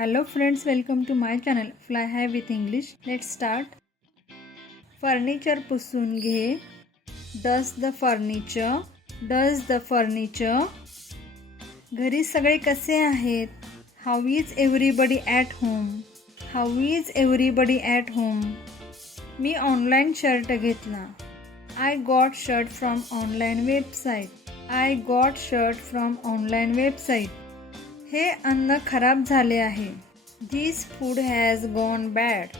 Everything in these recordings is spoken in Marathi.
Hello friends, welcome to my channel Fly High with English. Let's start. Furniture पुसून घे. Dust the furniture. Dust the furniture. घरी सगळे कसे आहेत? How is everybody at home? How is everybody at home? Me online shirt घेतला. I got shirt from online website. I got shirt from online website. हे अन्न खराब झाले आहे. This food has gone bad.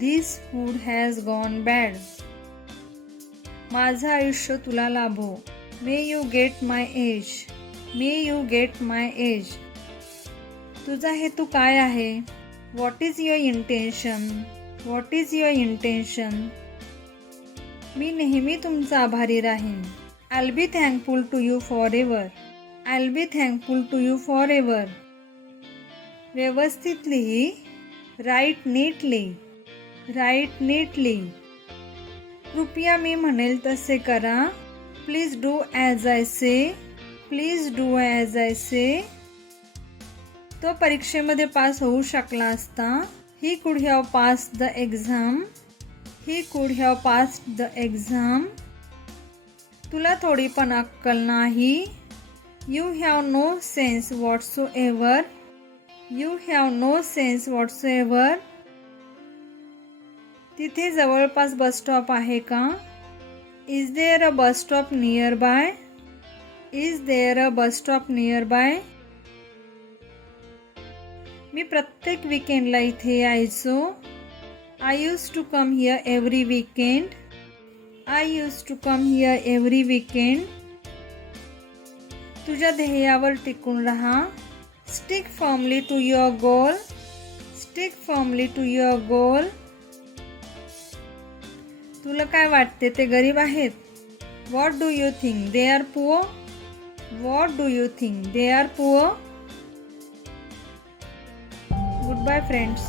This food has gone bad. माझं आयुष्य तुला लाभो. May you get my age. May you get my age. तुझा हेतू काय आहे? What is your intention? What is your intention? मी नेहमी तुमचा आभारी राहीन. I'll be thankful to you forever. I'll be thankful to you forever. व्यवस्थित लिही. Write neatly. Write neatly. कृपया मी म्हणेल तसे करा. Please do as I say. Please do as I say. तो परीक्षेमध्ये पास होऊ शकला असता. He could have passed the exam. He could have passed the exam. तुला थोडी पण अक्कल नाही. You have no sense whatsoever. You have no sense whatsoever. तिथे जवळपास बस स्टॉप आहे का? Is there a bus stop nearby? Is there a bus stop nearby? मी प्रत्येक वीकेंडला इथे यायचो. I used to come here every weekend. I used to come here every weekend. तुझ्या ध्येयावर टिकून राहा. Stick firmly to your goal. Stick firmly to your goal. तुला काय वाटते ते गरीब आहेत? What do you think they are poor? What do you think they are poor? Goodbye friends.